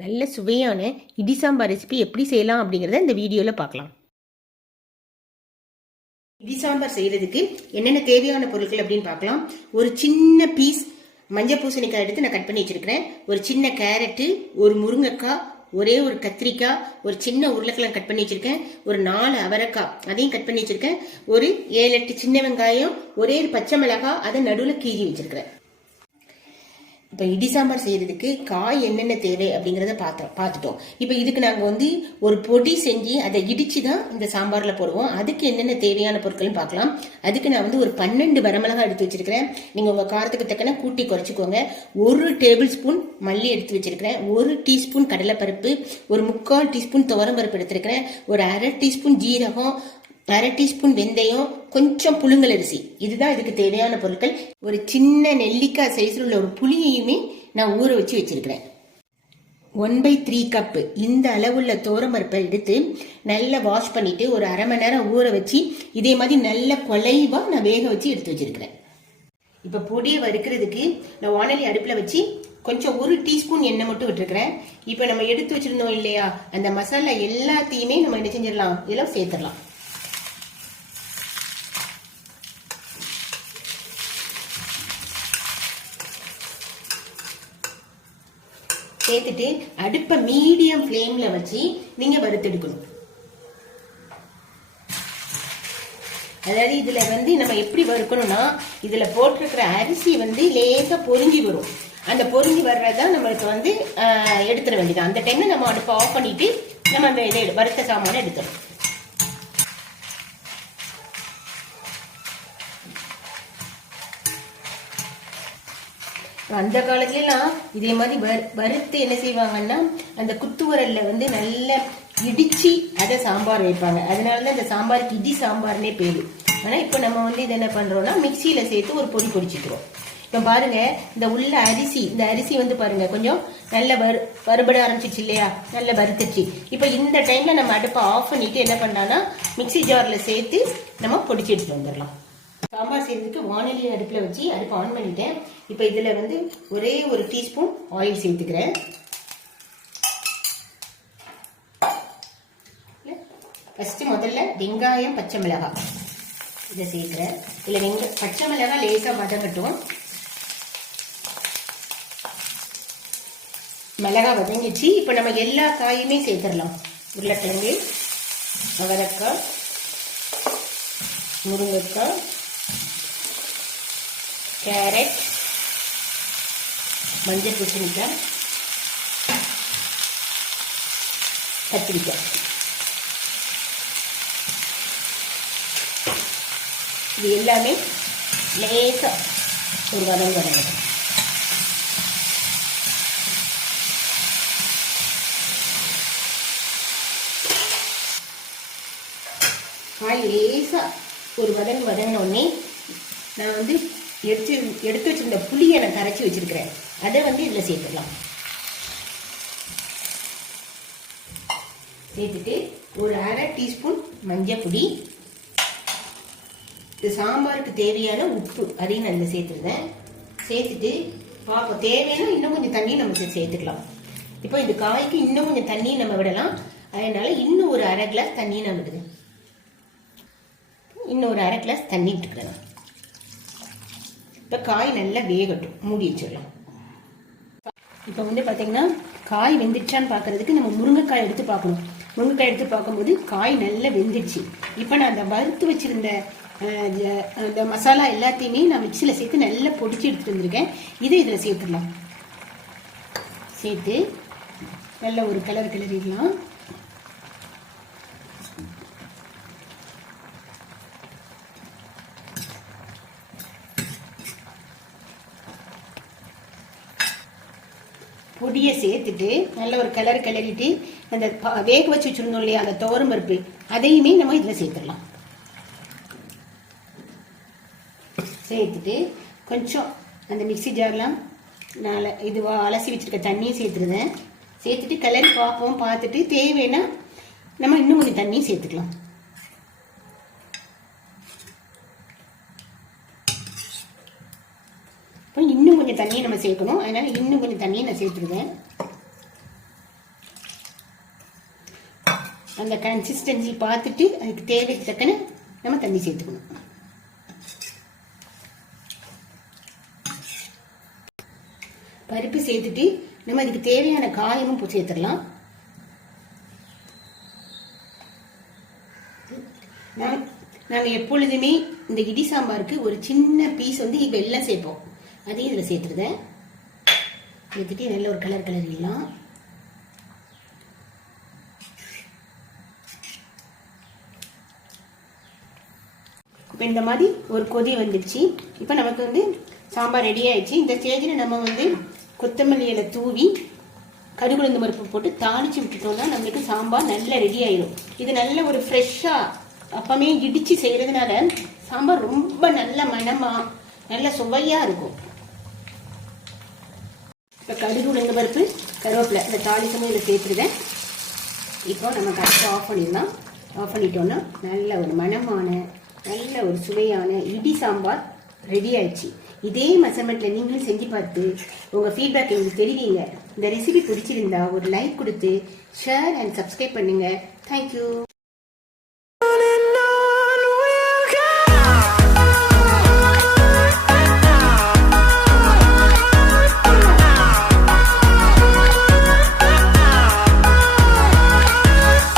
நல்ல சுவையான இடி சாம்பார் ரெசிபி எப்படி செய்யலாம் அப்படிங்கிறத இந்த வீடியோவில் பார்க்கலாம். இடி சாம்பார் செய்யறதுக்கு என்னென்ன தேவையான பொருட்கள் அப்படின்னு பார்க்கலாம். ஒரு சின்ன பீஸ் மஞ்சள் பூசணிக்காய் எடுத்து நான் கட் பண்ணி வச்சிருக்கிறேன். ஒரு சின்ன கேரட்டு, ஒரு முருங்கைக்காய், ஒரே ஒரு கத்திரிக்காய், ஒரு சின்ன உருளைக்கிழங்கு கட் பண்ணி வச்சிருக்கேன். ஒரு 4 அவரைக்காய் அதையும் கட் பண்ணி வச்சிருக்கேன். ஒரு 7-8 சின்ன வெங்காயம், ஒரே ஒரு பச்சை மிளகாய் அதை நடுவில் கீறி வச்சிருக்கிறேன். இப்போ இடி சாம்பார் செய்யறதுக்கு காய் என்னென்ன தேவை அப்படிங்கிறத பார்த்துட்டோம். இப்போ இதுக்கு நாங்கள் ஒரு பொடி செஞ்சு அதை இடிச்சு தான் இந்த சாம்பாரில் போடுவோம். அதுக்கு என்னென்ன தேவையான பொருட்கள்னு பார்க்கலாம். அதுக்கு நான் ஒரு 12 வரமிளகாய் எடுத்து வச்சிருக்கிறேன். நீங்கள் உங்கள் காரத்துக்கு தக்கன கூட்டி குறைச்சிக்கோங்க. 1 டேபிள் ஸ்பூன் மல்லி எடுத்து வச்சிருக்கிறேன். 1 டீஸ்பூன் கடலைப்பருப்பு, ஒரு 3/4 டீஸ்பூன் துவரம்பருப்பு எடுத்திருக்கிறேன். ஒரு 1/2 டீஸ்பூன் ஜீரகம், 1/2 டீஸ்பூன் வெந்தயம், கொஞ்சம் புழுங்கல் அரிசி. இதுதான் இதுக்கு தேவையான பொருட்கள். ஒரு சின்ன நெல்லிக்காய் சைஸ்ல உள்ள ஒரு புளியையுமே நான் ஊற வச்சு வச்சிருக்கிறேன். 1/3 கப் இந்த அளவுள்ள தோரம்பருப்பை எடுத்து நல்லா வாஷ் பண்ணிட்டு ஒரு 1/2 மணி நேரம் ஊற வச்சு இதே மாதிரி நல்ல குலைவா நான் வேக வச்சு எடுத்து வச்சிருக்கிறேன். இப்ப பொடியை வறுக்கிறதுக்கு நான் வானலி அடுப்புல வச்சு கொஞ்சம் 1 டீஸ்பூன் எண்ணெய் மட்டும் விட்டுருக்கிறேன். இப்ப நம்ம எடுத்து வச்சிருந்தோம் இல்லையா, அந்த மசாலா எல்லாத்தையுமே நம்ம என்ன செஞ்சிடலாம், இதெல்லாம் சேர்த்துடலாம். சேர்த்துட்டு அடுப்பை மீடியம் ஃப்ளேம்ல வச்சு நீங்க வறுத்தெடுக்கணும். அதாவது இதுல நம்ம எப்படி வறுக்கணும்னா, இதுல போட்டிருக்கிற அரிசி லேசா பொரிஞ்சு வரும். அந்த பொரிஞ்சு வர்றதான் நம்மளுக்கு எடுத்துட வேண்டியது. அந்த டைம்ல நம்ம அடுப்பை ஆஃப் பண்ணிட்டு நம்ம அந்த இதை வறுத்த சாமான எடுத்துடும். அந்த காலத்துலாம் இதே மாதிரி வறுத்து என்ன செய்வாங்கன்னா, அந்த குத்துவரல்ல நல்ல இடிச்சு அதை சாம்பார் வைப்பாங்க. அதனாலதான் இந்த சாம்பாருக்கு இடி சாம்பார்னே பேரு. ஆனா இப்ப நம்ம இதை என்ன பண்றோம்னா, மிக்சியில சேர்த்து ஒரு பொடி பொடிச்சுக்கிறோம். இப்ப பாருங்க, இந்த உள்ள அரிசி, இந்த அரிசி பாருங்க கொஞ்சம் நல்ல வறுபட ஆரம்பிச்சிச்சு இல்லையா, நல்ல வறுத்துச்சு. இப்ப இந்த டைம்ல நம்ம அடுப்பை ஆஃப் பண்ணிட்டு என்ன பண்ணலாம்னா, மிக்சி ஜார்ல சேர்த்து நம்ம பொடிச்சு எடுத்துட்டு வந்துடலாம். சாம்பார் செய்யறதுக்கு வானொலி அடுப்புல வச்சு அடுப்பு ஆன் பண்ணிட்டேன். இப்ப இதுல ஒரே ஒரு டீஸ்பூன் ஆயில் சேர்த்துக்கிறேன். ஃபர்ஸ்ட் முதல்ல வெங்காயம், பச்சை மிளகாய் இதை சேர்க்கிறேன். இதுல பச்சை மிளகாய் லேசா வதங்கட்டும். மிளகாய் வதங்கிச்சு. இப்ப நம்ம எல்லா காயுமே சேர்த்துடலாம். உருளைக்கிழங்கு, அவரைக்காய், முருங்கைக்காய், கேரட், மஞ்சள் பூசணிக்காய், கத்திரிக்காய். இது எல்லாமே லேசா ஒரு வதங்கணும். காய் லேசா ஒரு வதங்கினோடனே நான் எடுத்து வச்சிருந்த புளியை நான் கரைச்சி வச்சிருக்கிறேன். அதை இதுல சேர்த்துக்கலாம். சேர்த்துட்டு ஒரு 1/2 டீஸ்பூன் மஞ்சள் பொடி, இது சாம்பாருக்கு தேவையான உப்பு அதையும் நான் இதில் சேர்த்துருந்தேன். சேர்த்துட்டு பார்ப்போம், தேவையான இன்னும் கொஞ்சம் தண்ணி நம்ம சேர்த்துக்கலாம். இப்போ இந்த காய்க்கு இன்னும் கொஞ்சம் தண்ணி நம்ம விடலாம். அதனால இன்னும் ஒரு 1/2 கிளாஸ் தண்ணி நான் விடுறேன். இன்னும் ஒரு 1/2 கிளாஸ் தண்ணி விட்டுக்கிறேன். இப்போ காய் நல்லா வேகட்டும், மூடி வச்சிடலாம். இப்போ பார்த்தீங்கன்னா காய் வெந்துடுச்சான்னு பார்க்கறதுக்கு நம்ம முருங்கைக்காய் எடுத்து பார்க்கணும். முருங்கைக்காய் எடுத்து பார்க்கும்போது காய் நல்லா வெந்துடுச்சு. இப்போ நான் அந்த வறுத்து வச்சிருந்த அந்த மசாலா எல்லாத்தையுமே நான் மிக்சியில் சேர்த்து நல்லா பொடிச்சு எடுத்துட்டு வந்திருக்கேன். இதை இதில் சேர்த்துடலாம். சேர்த்து நல்ல ஒரு கிளறிடலாம். பொடியை சேர்த்துட்டு நல்ல ஒரு கிளறிட்டு அந்த வேக வச்சு வச்சிருந்தோம் இல்லையா, அந்த துவரம்பருப்பு அதையுமே நம்ம இதில் சேர்த்துடலாம். சேர்த்துட்டு கொஞ்சம் அந்த மிக்சி ஜார்லாம் நான் அலசி வச்சிருக்க தண்ணியை சேர்த்துருந்தேன். சேர்த்துட்டு கிளறி பார்ப்போம். பார்த்துட்டு தேவைன்னா நம்ம இன்னும் கொஞ்சம் தண்ணியும் சேர்த்துக்கலாம். இப்போ இன்னும் கொஞ்சம் தண்ணியை நம்ம சேர்க்கணும். அதனால இன்னும் கொஞ்சம் தண்ணியை நான் சேர்த்துருவேன். அந்த கன்சிஸ்டன்சி பார்த்துட்டு அதுக்கு தேவைக்கு தக்கன நம்ம தண்ணி சேர்த்துக்கணும். பருப்பு சேர்த்துட்டு நம்ம அதுக்கு தேவையான காயமும் சேர்த்துடலாம். நாங்கள் எப்பொழுதுமே இந்த இடி சாம்பாருக்கு ஒரு சின்ன பீஸ் வெல்லம் சேர்ப்போம். அதையும் இதில் சேர்த்துருதேன். சேர்த்துட்டு நல்ல ஒரு கலர் கலரிடலாம். இப்போ இந்த மாதிரி ஒரு கொதி வந்துடுச்சு. இப்போ நமக்கு சாம்பார் ரெடி ஆயிடுச்சு. இந்த ஸ்டேஜில் நம்ம கொத்தமல்லி இலை தூவி கடுகுளுந்து பருப்பு போட்டு தாளிச்சு விட்டுட்டோம்னா நம்மளுக்கு சாம்பார் நல்லா ரெடி ஆயிடும். இது நல்ல ஒரு ஃப்ரெஷ்ஷாக அப்பமே இடிச்சு செய்யறதுனால சாம்பார் ரொம்ப நல்ல மணமா நல்ல சுவையா இருக்கும். இப்போ கடுகு உளுந்து பருப்பு கருவேப்பிலை இந்த தாளிக்கமும் இதில் சேர்த்துருவேன். இப்போ நம்ம கரெக்டாக ஆஃப் பண்ணிடலாம். ஆஃப் பண்ணிட்டோம்னா நல்ல ஒரு மணமான நல்ல ஒரு சுவையான இடி சாம்பார் ரெடி ஆயிடுச்சு. இதே மெஷர்மெண்ட்ல நீங்களும் செஞ்சு பார்த்து உங்க ஃபீட்பேக் எங்களுக்கு தெரிவிங்க. இந்த ரெசிபி பிடிச்சிருந்தா ஒரு லைக் கொடுத்து ஷேர் அண்ட் சப்ஸ்கிரைப் பண்ணுங்க. தேங்க்யூ.